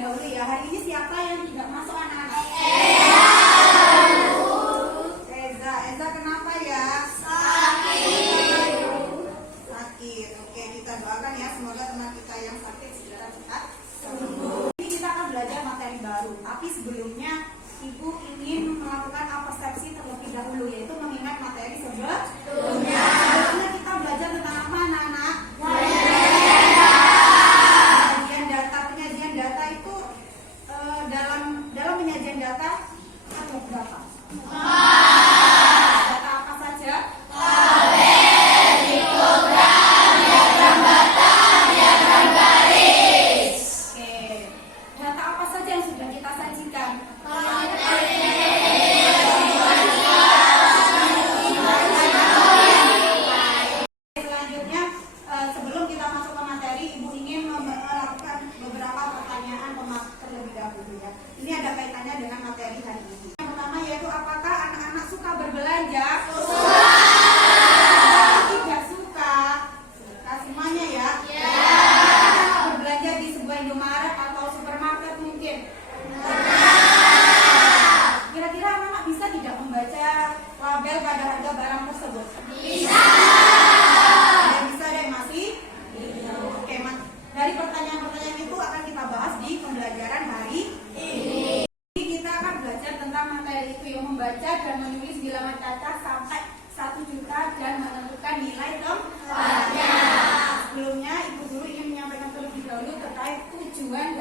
dahulu ya. Hari ini siapa yang tidak masuk anak-anak? Eza kenapa ya? Sakit. Oke, kita doakan ya semoga teman kita yang sakit segera cepat sembuh. Ini kita akan belajar materi baru. Tapi sebelumnya Ibu ingin melakukan persepsi terlebih dahulu, yaitu mengingat materi sebelumnya. Sebelumnya kita belajar tentang apa anak-anak? Penyajian data itu dalam penyajian data ada berapa? Data apa saja? Tabel, histogram, diagram data, diagram garis. Oke. Data apa saja yang sudah kita sajikan? Selanjutnya, sebelum kita masuk ke materi, Ibu ingin melakukan beberapa pertanyaan terlebih dahulu ya. Ini ada kaitannya dengan materi hari ini. Yang pertama yaitu apakah anak-anak suka berbelanja? Suka. Tidak suka? Suka semuanya ya? Ya. Apakah berbelanja di sebuah Indomaret atau supermarket mungkin? Kira-kira anak-anak bisa tidak membaca label pada harga barang tersebut? Bisa. Bisa deh masih? Oke, dari pertanyaan-pertanyaan itu akan kita bahas di pembelajaran hari ini. Kita akan belajar tentang materi itu yang membaca dan menulis bilangan cacah sampai 1 juta dan menentukan nilai tempatnya. Sebelumnya Ibu Guru ingin menyampaikan terlebih dahulu terkait tujuan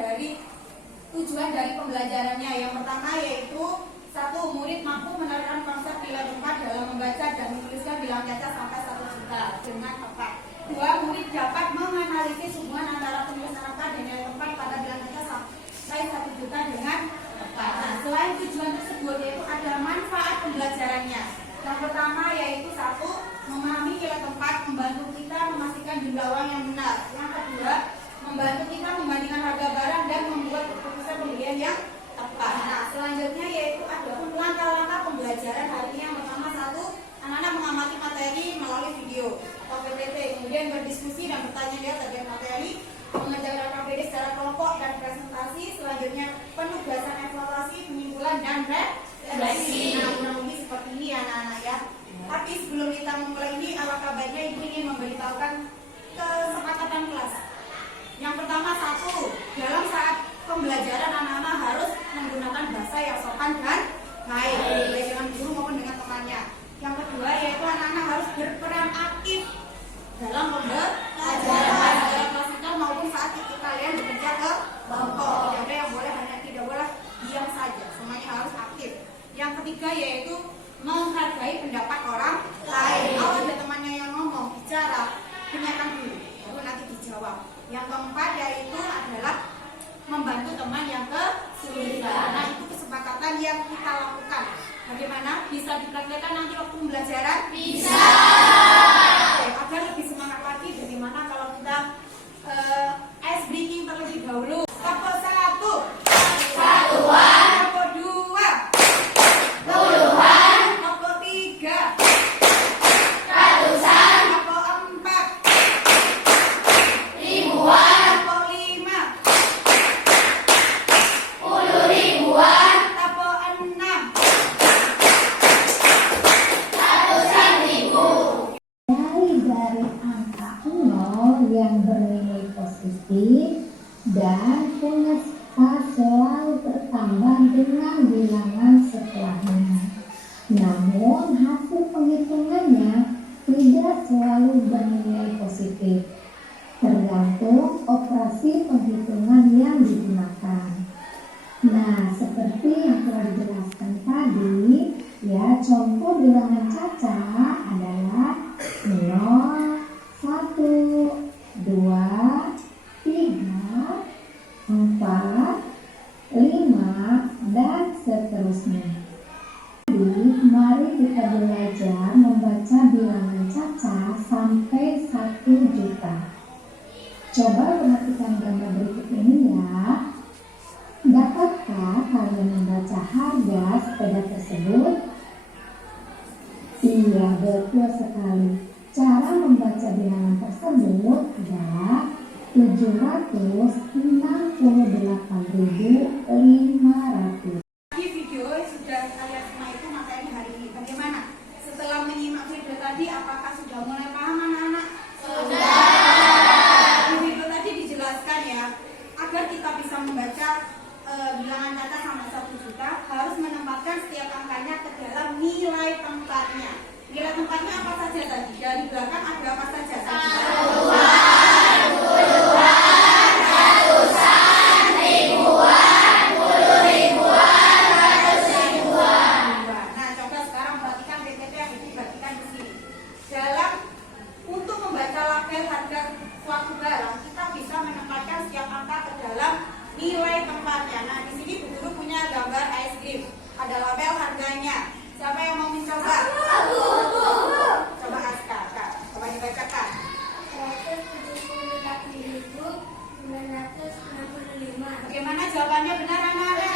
dari pembelajarannya. Yang pertama yaitu 1. Murid mampu menerapkan konsep nilai tempat dalam membaca dan menuliskan bilangan cacah sampai 1 juta dengan tepat. 2. Murid dapat menganalisis hubungan antara penulisan angka dan nilai tempat pada bilangan cacah sampai 1 juta dengan tepat. Nah, selain tujuan tersebut yaitu ada manfaat pembelajarannya. Yang pertama yaitu 1. Memahami nilai tempat, membantu kita memastikan jumlah uang yang benar. Yang kedua, membantu kita membandingkan harga barang dan membuat keputusan pembelian yang tepat. Nah, selanjutnya yaitu ada langkah-langkah pembelajaran hari ini. Yang pertama 1. Anak-anak mengamati materi melalui video atau PPT, kemudian berdiskusi dan bertanya jawab terkait materi, mengerjakan KPD secara kelompok dan presentasi. Selanjutnya penugasan, evaluasi, penyimpulan dan refleksi. Nah, kurang lebih seperti ini ya anak-anak ya. Tapi sebelum kita memulai ini, alangkah baiknya Ibu ingin memberitahukan kesepakatan kelas. Yang pertama 1. Dalam saat pembelajaran anak-anak harus menggunakan bahasa yang sopan dan baik, baik dengan guru maupun dengan temannya. Yang kedua yaitu anak-anak harus berperan aktif dalam pembelajaran dalam klasikal maupun saat kalian bekerja ke kelompok. Tidak ada yang boleh tidak boleh diam saja, semuanya harus aktif. Yang ketiga yaitu menghargai pendapat orang lain. Kalau ada temannya yang ngomong, bicara, dengarkan dulu, baru nanti dijawab. Yang keempat yaitu adalah membantu teman yang kesulitan. Nah, itu kesepakatan yang kita lakukan. Bagaimana? Bisa dipraktekkan nanti waktu pembelajaran? Bisa. Oke, agar lebih semangat lagi, bagaimana kalau kita ice breaking terlebih dahulu. Kelompok 1. Satuan. Kelompok 2. Puluhan. Kelompok 3. Ratusan. Kelompok 4. Ribuan. Kelompok 5. 10 ribuan. Kelompok 6. Ratusan ribu. Dari angka 0 yang bernilai positif dan punya selalu bertambah dengan bilangan setelahnya. Namun hasil penghitungannya tidak selalu bernilai positif, tergantung operasi penghitungan yang digunakan. Nah, seperti yang telah dijelaskan tadi, ya, contoh bilangan cacah adalah 0, 1, 2, 3, 4, 5, dan seterusnya. Jadi, mari kita belajar membaca bilangan cacah sampai 1 juta. Coba perhatikan gambar berikut ini ya. Dapatkah kalian membaca harga sepeda tersebut? Iya, betul sekali. Cara membaca bilangan tersebut adalah 768 8.500. Di video sudah kalian semua itu materi hari ini. Bagaimana? Setelah menyimak video tadi, apakah sudah mulai paham anak-anak? Sudah. Di video tadi dijelaskan ya, agar kita bisa membaca bilangan kata sampai 1 juta, harus menempatkan setiap angkanya ke dalam nilai tempatnya. Nilai tempatnya apa saja tadi? Dari belakang ada apa saja? Nilai tempatnya. Nah, di sini Bu Guru punya gambar es krim. Ada label harganya. Siapa yang mau mencoba? Aku. Coba Aska, Kak. Coba dibacakan. 179.965. Bagaimana jawabannya benar anak-anak?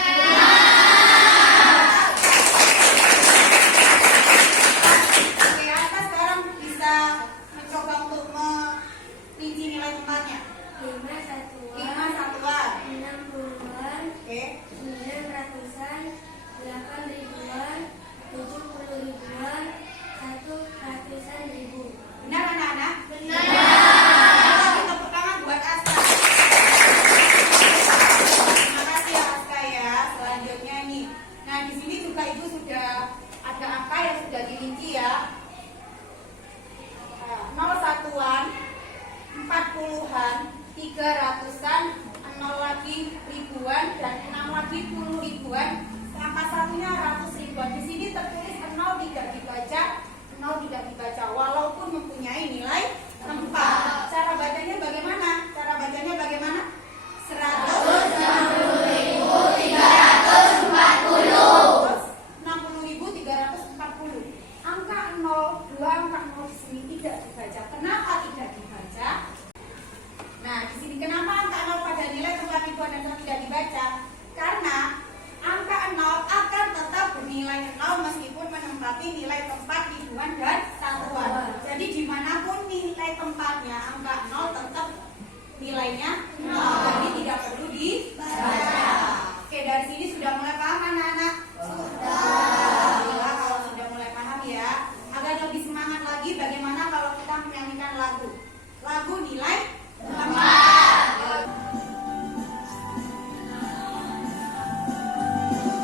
Oke, Aska sekarang bisa mencoba untuk merinci nilai tempatnya. 5 satuan, 5 satuan. 6 puluhan, Oke. 9 ratusan, 8 ribuan, 70 ribuan, 1 ratusan ribu. Benar anak-anak? Benar. Kita pertama buat Aska. Terima kasih ya Aska ya. Selanjutnya nih. Nah, di sini juga Ibu sudah ada angka yang sudah dirinci ya. 0 satuan, 4 puluhan, 3 ratusan, 0 lagi ribuan, dan 6 lagi puluh ribuan. Angka satunya ratus ribuan. Di sini tertulis 0 tidak dibaca, 0 tidak dibaca, walaupun mempunyai nilai tempat. Cara bacanya bagaimana? Cara bacanya bagaimana? 60.340. Angka 0, 2 angka 0 di sini tidak dibaca. Kenapa tidak dibaca? Nah, di sini kenapa angka 0 pada nilai tempat ribuan dan tidak dibaca? Karena angka 0 akan tetap bernilai 0 meskipun menempati nilai tempat ribuan dan satuan. Jadi dimanapun nilai tempatnya, angka 0 tetap nilainya 0. Jadi tidak perlu dibaca. Oke, dari sini sudah mulai paham anak-anak? Sudah. Alhamdulillah kalau sudah mulai paham ya. Agar lebih semangat lagi, bagaimana kalau kita menyanyikan lagu? Lagu nilai tempat.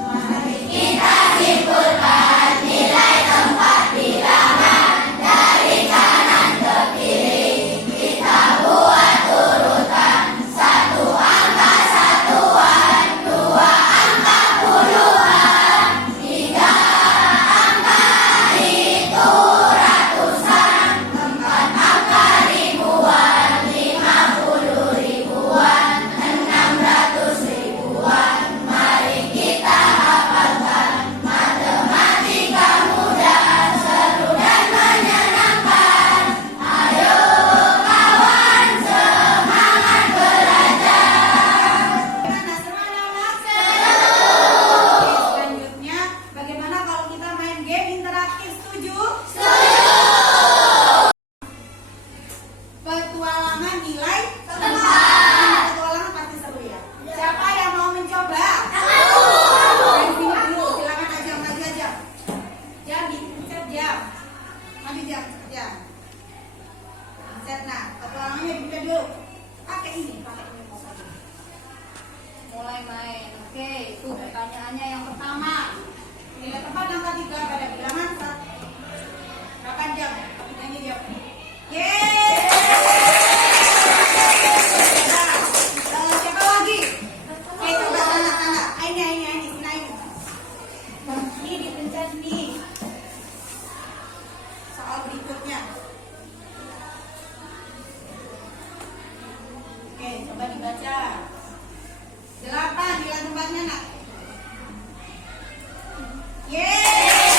Mari kita simpulkan nilai tempat bilangan dari kanan ke kiri. Kita buat urutan 1 angka satuan, 2 angka puluhan, 3 angka itu ratusan, 4 angka ribuan, 50 ribuan, 600 ribuan. Mari kita hafalkan, matematika mudah, seru dan menyenangkan. Ayo kawan, semangat belajar. Bagaimana semuanya anak? Seru. Selanjutnya, bagaimana kalau kita main game interaktif? Setuju? Petualangan nilai tempat. Petualangan pasti seru ya. Siapa yang mau mencoba? Aku. Dari sini dulu, silakan aja, maju aja. Jam, pencet jam. Maju jam, jam. Pencet, nah, petualangannya dibuka dulu. Pakai ini. Mulai main. Oke, itu pertanyaannya yang pertama. Nilai tempat angka 3 pada bilangan 8 jam. Tapi nyanyi jam. Yeay! Siapa lagi? Oke, coba sana. Ini. Ini dipencet nih. Soal berikutnya. Oke, coba dibaca. 8 nilai tempatnya nak. Yeay!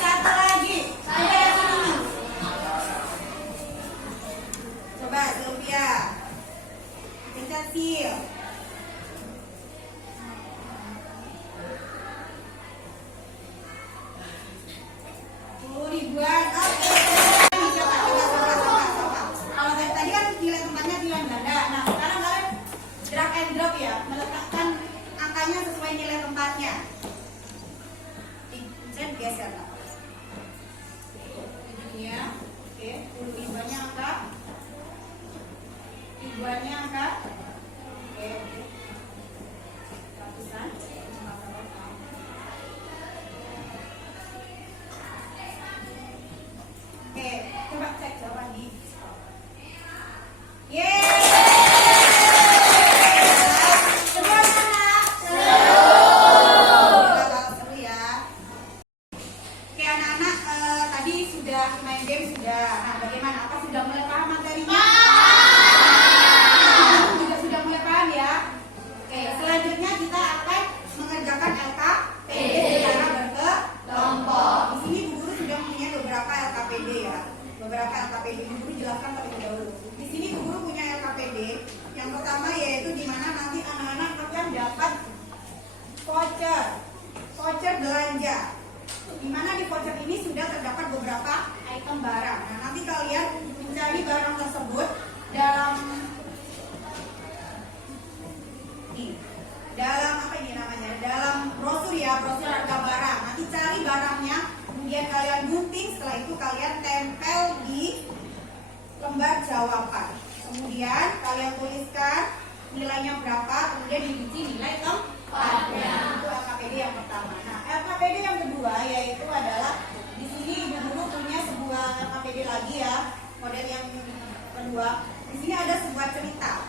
Satu lagi. Sampai sini. Coba Sylvia. Pencet seal. Ribuan. Oke. Coba. Kalau dari tadi kan nilai tempatnya bilang ganda. Nah, sekarang kalian geser Kak. Ininya, oke, ribuannya angkat, ribuannya angkat, oke, ratusan. Oke, coba cek jawaban di. Yeay! Seru anak-anak? Seru ya. Oke anak-anak, tadi sudah main game sudah. Nah bagaimana? Apa sudah mulai paham materinya? Juga sudah mulai paham ya? Oke, selanjutnya kita akan mengerjakan LKPD secara berkelompok. Di sini Bu Guru sudah punya beberapa LKPD ya. Beberapa LKPD Bu Guru jelaskan terlebih dahulu. Di sini Bu Guru punya LKPD. Yang pertama yaitu di mana nanti anak-anak akan dapat voucher belanja. Di mana di voucher ini sudah terdapat beberapa item barang. Nah, nanti kalian mencari barang tersebut dalam apa ini namanya? Dalam brosur ya, brosur harga barang. Nanti cari barangnya, kemudian kalian gunting, setelah itu kalian tempel di lembar jawaban. Kemudian kalian tuliskan nilainya berapa, kemudian diuji nilai tempatnya. Itu LKPD yang pertama. Nah, LKPD yang kedua yaitu adalah di sini Ibu Guru punya sebuah LKPD lagi ya, model yang kedua. Di sini ada sebuah cerita.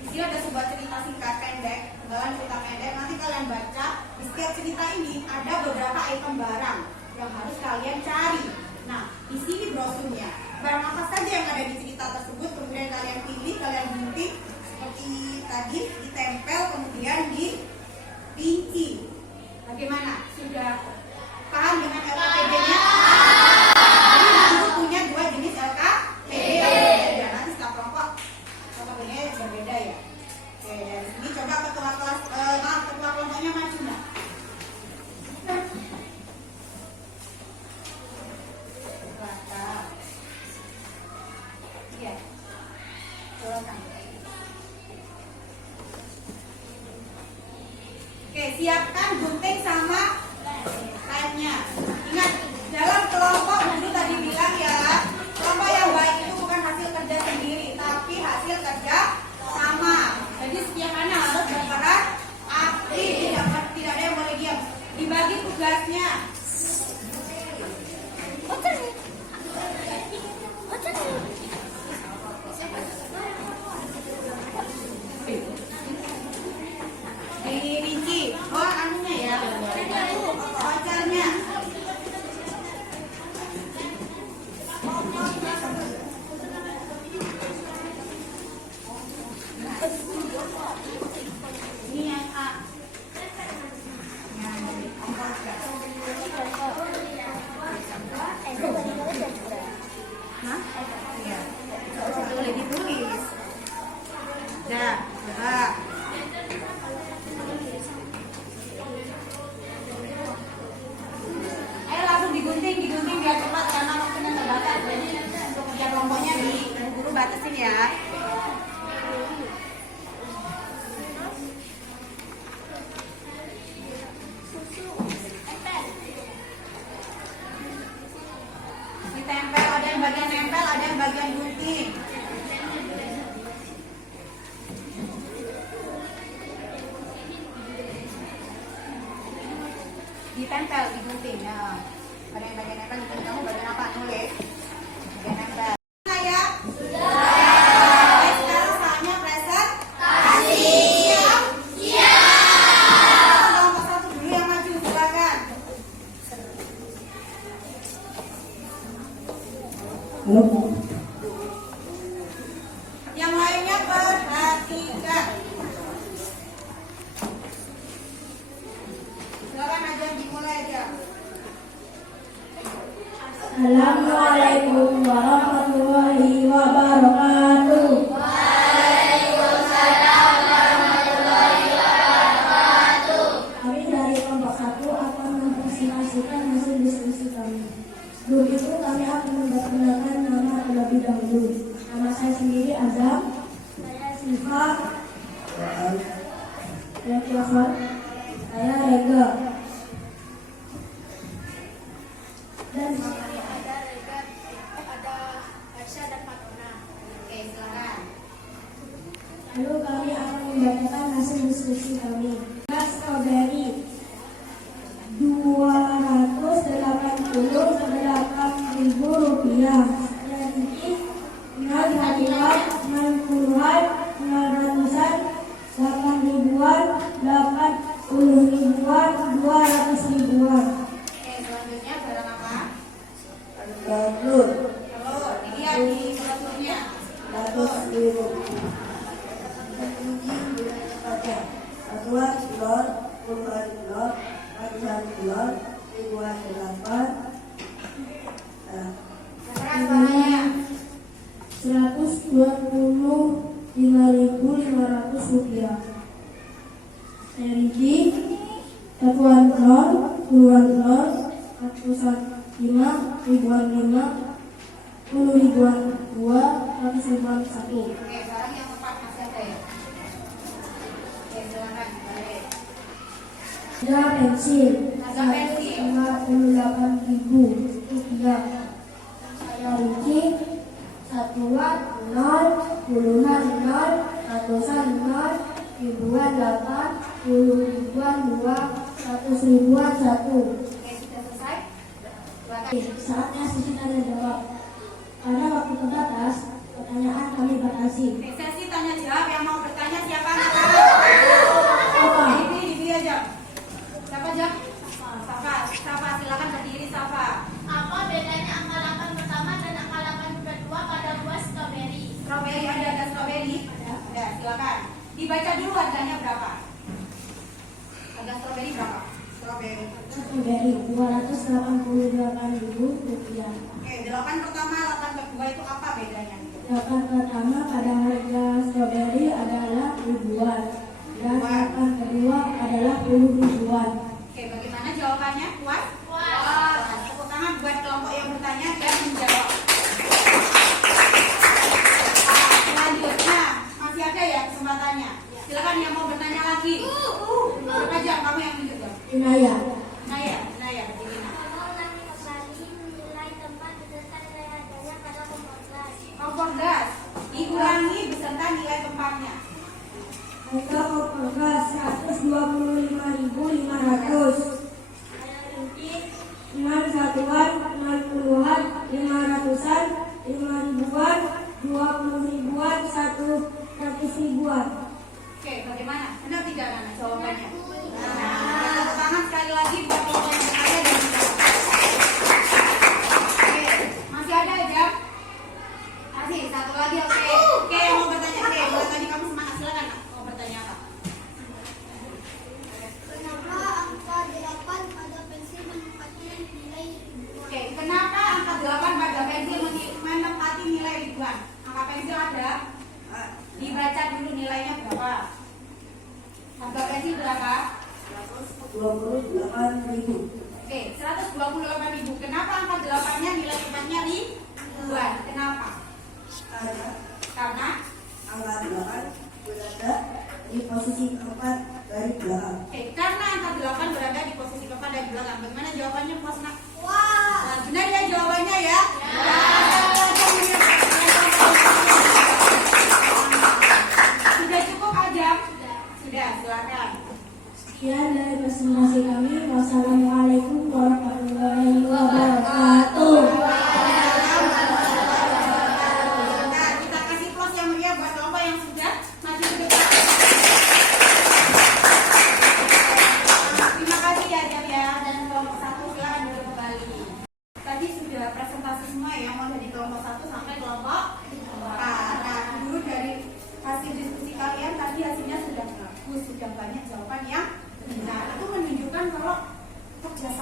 Di sini ada sebuah cerita singkat pendek, penggalan cerita pendek. Nanti kalian baca. Di setiap cerita ini ada beberapa item barang yang harus kalian cari. Nah, di sini brosurnya. Barang apa saja yang ada di cerita tersebut, kemudian kalian pilih, kalian gunting seperti tadi, ditempel, kemudian dipinci. Bagaimana? Sudah paham dengan LKPD-nya? Jadi Ibu punya dua jenis LKPD yang berbeda. Nanti setiap kelompok LKPD-nya berbeda ya. Oke, dari sini coba ketua kelompoknya maju nggak? Iya, silakan. Oke, siapkan gunting sama lemnya. Ingat, dalam kelompok dulu tadi bilang ya, kelompok yang baik itu bukan hasil kerja sendiri, tapi hasil kerja sama. Jadi setiap anak harus berperan aktif, tidak ada yang boleh diam. Dibagi tugasnya. Dirinci. Oh, anunya ya. Vouchernya. Ini yang A. Hah? Iya. Boleh ditulis. Dah, coba. Ayo langsung digunting biar cepat karena waktunya terbatas. Jadi untuk kerja kelompoknya di guru batasin ya. Ditempel, ada yang bagian nempel, ada yang bagian gunting. Ditempel, digunting ya. Ada yang bagian nempel, digunting. Kamu bagian apa? Nulis. Bagian nempel. Sudah ya? Sudah. Baik, sekarang saatnya presentasi. Siap? Siap. Kelompok satu dulu yang maju, silakan. Halo. Yang lainnya perhatikan. Silakan aja dimulai aja. Assalamualaikum warahmatullahi wabarakatuh. Kami dari kelompok 1 akan mempresentasikan hasil diskusi kami. Sebelum itu kami akan memperkenalkan nama terlebih dahulu. Nama saya sendiri Adam. Saya Siva. Saya Kiafar. Saya Rega. Lalu kami akan membacakan hasil diskusi kami. Strawberry 288.000 rupiah. Kelinci 0 satuan, 0 puluhan, 0 ratusan, 8 ribuan, 80 ribuan, 200 ribuan. Oke, selanjutnya barang apa? Telur Telur. Dilihat di telurnya. 100.000. Kelinci baca satuan telur, puluhan telur, ratusan telur, ribuan delapan. Sekarang suaranya. 125.500 rupiah. Kelinci satuan telur, puluhan telur, ratusan 5, ribuan 5, 10 ribuan 2, 100 ribuan 1. Oke, barang yang tepat masih ada ya? Oke, silakan. Balik. Ada pensil Ada pensil. 58.000 rupiah. Kelinci satuan 0, puluhan 0, ratusan 0, ribuan 8, 10 ribuan 2, 100 ribuan 1. Oke, sudah selesai? Silakan. Saatnya sesi tanya jawab. Karena waktu terbatas, pertanyaan kami batasi. Oke, sesi tanya jawab. Yang mau bertanya siapa? Apa? Ini aja. Siapa jawab? Safa, silakan berdiri Safa. Apa bedanya angka 8 pertama dan angka 8 kedua pada buah stroberi? Strawberry ada strawberry? Ada, silakan. Dibaca dulu harganya berapa? Harga strawberry berapa? Strawberry. Dari 288.000 rupiah. Oke, 8 pertama, 8 kedua itu apa bedanya? 8 pertama pada harga stroberi adalah ribuan dan 8 kedua adalah 10 ribuan. Oke, bagaimana jawabannya? Puas? Puas. Tepuk tangan buat kelompok yang bertanya dan menjawab. Selanjutnya, masih ada ya kesempatannya? Silakan yang mau bertanya lagi. Siapa aja kamu yang tunjuk ya? Inaya. Naya, berdiri. Tolong ulangi kembali nilai tempat beserta nilai harganya pada kompor gas. Kompor gas diulangi beserta nilai tempatnya. Harga kompor gas 125.500. Kelinci 6 satuan, 0 puluhan, 5 ratusan, 5 ribuan, 20 ribuan, 100 ribuan. Oke, bagaimana? Benar tidak Nana jawabannya? Nah, tepuk tangan sekali lagi buat kelompok yang bertanya dan menjawab. Oke, masih ada ya? Masih, satu lagi oke. Oke, yang mau bertanya. Oke, mulai tadi kamu semangat, silakan mau bertanya apa? Kenapa angka 8 pada pensil menempati nilai ribuan? Oke, kenapa angka 8 pada pensil menempati nilai ribuan? Angka pensil ada? Dibaca dulu nilainya berapa? Harga pensil berapa? 128.000. Oke, 128.000. Kenapa angka 8-nya nilai tempatnya ribuan? Kenapa? Karena Angka 8 berada di posisi keempat dari belakang. oke, karena angka 8 berada di posisi keempat dari belakang. Bagaimana jawabannya, Puas Nak? Wah. Nah, benar ya jawabannya ya? Sudah cukup aja? Sudah, silakan. Sekian dari presentasi kami. Wassalamualaikum warahmatullahi wabarakatuh. Nah, kita kasih plus yang meriah buat kelompok yang sudah maju ke depan. Terima kasih ya Jam ya, dan kelompok 1 silakan duduk kembali. Tadi sudah presentasi semua ya, mulai dari kelompok 1 sampai kelompok 4. Nah, dulu dari hasil diskusi kalian tadi hasilnya sudah bagus, sudah banyak jawaban yang benar. Itu menunjukkan kalau kerjasama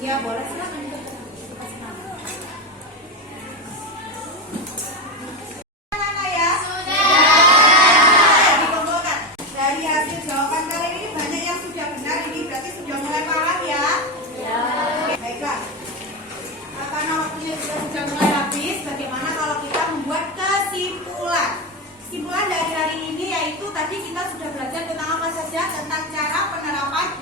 Iya, boleh silakan. Mana ya? Sudah. Dikumpulkan. Dari hasil jawaban kali ini banyak yang sudah benar. Ini berarti sudah mulai paham ya? Ya. Baiklah. Karena waktunya sudah mulai habis, bagaimana kalau kita membuat kesimpulan? Kesimpulan dari hari ini yaitu tadi kita sudah belajar tentang apa saja? Tentang cara penerapan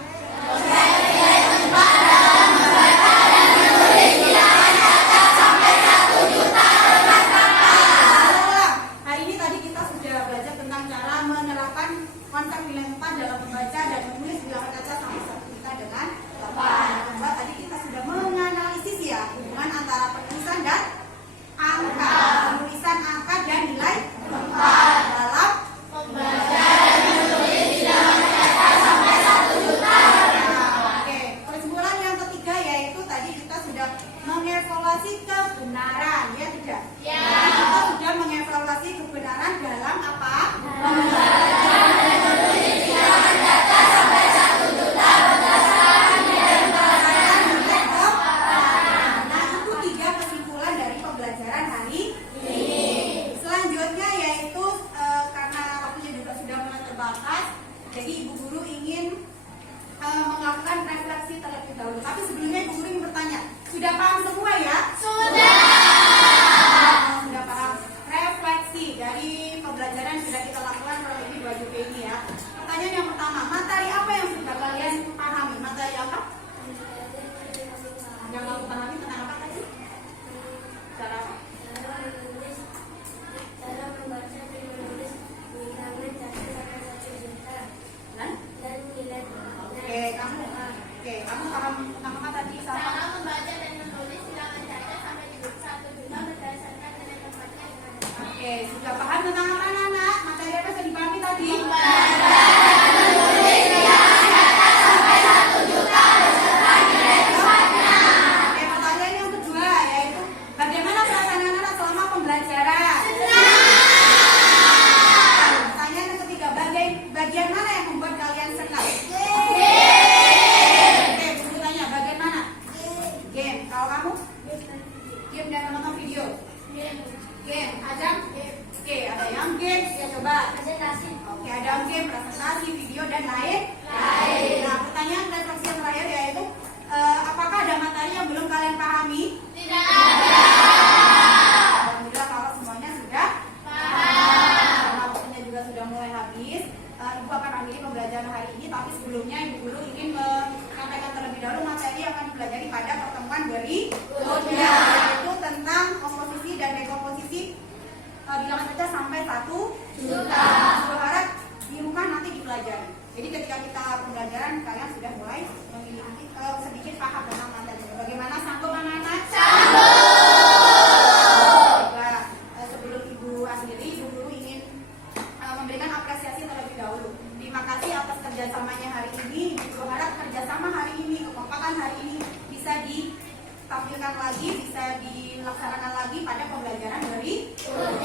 hari ini tadi kita sudah belajar tentang cara menerapkan konsep nilai 4 dalam membaca dan menulis bilangan kaca sampai 1 juta dengan tepat. Kedua, tadi kita sudah menganalisis ya hubungan antara penulisan dan angka, penulisan angka dan nilai tempat dalam membaca dan menulis bilangan kaca sampai 1 juta. Oke, kesimpulan yang ketiga yaitu tadi kita sudah mengevaluasi kebenaran, ya tidak? Ya. Kita sudah mengevaluasi kebenaran dalam apa? Nah, itu 3 kesimpulan dari pembelajaran hari ini. Selanjutnya yaitu karena waktunya juga sudah mulai terbatas, jadi Ibu Guru ingin melakukan refleksi terlebih dahulu. Tapi sebelumnya Ibu Guru ingin bertanya, sudah paham semua ya? Sudah paham. Refleksi dari pembelajaran yang sudah kita lakukan kurang lebih 2 JP ini ya. Pertanyaan yang pertama, materi apa yang sudah kalian pahami? Materi apa? Yang kamu pahami tentang apa tadi? Cara apa? Cara membaca dan menulis bilangan caca sampai 1 juta Dan? dan nilai. Kamu paham tentang apa tadi? Cara membaca dan menulis bilangan caca sampai 1 juta berdasarkan nilai tempatnya dengan tepat. Oke, sudah paham tentang apa anak-anak? Materi apa yang dipahami tadi? Oke, pertanyaan yang kedua yaitu bagaimana perasaan anak-anak selama pembelajaran? Pertanyaan yang ketiga, bagian mana yang membuat kalian senang? Oke, Guru tanya, bagian mana? Game. Kalau kamu? Game dan menonton video. Game. Ajang? Oke, ada yang game. Ya coba. Presentasi. Oke, ada game, presentasi, video dan lain. Nah, pertanyaan refleksi yang terakhir yaitu apakah ada materi yang belum kalian pahami? Tidak ada. Alhamdulillah kalau semuanya sudah paham. Karena waktunya juga sudah mulai habis. Ibu akan akhiri pembelajaran hari ini, tapi sebelumnya Ibu Guru ingin menyampaikan terlebih dahulu materi yang akan dipelajari pada pertemuan berikutnya, yaitu tentang komposisi dan dekomposisi bilangan kaca sampai 1 juta. Saya harap di rumah nanti dipelajari. Jadi ketika kita pembelajaran kalian sudah mulai memiliki sedikit paham tentang materi. Bagaimana, sanggup anak-anak? Baiklah, sebelum Ibu akhiri, Ibu Guru ingin memberikan apresiasi terlebih dahulu. Terima kasih atas kerjasamanya hari ini. Ibu harap kerjasama hari ini, kekompakan hari ini bisa ditampilkan lagi, bisa dilaksanakan lagi pada pembelajaran berikutnya.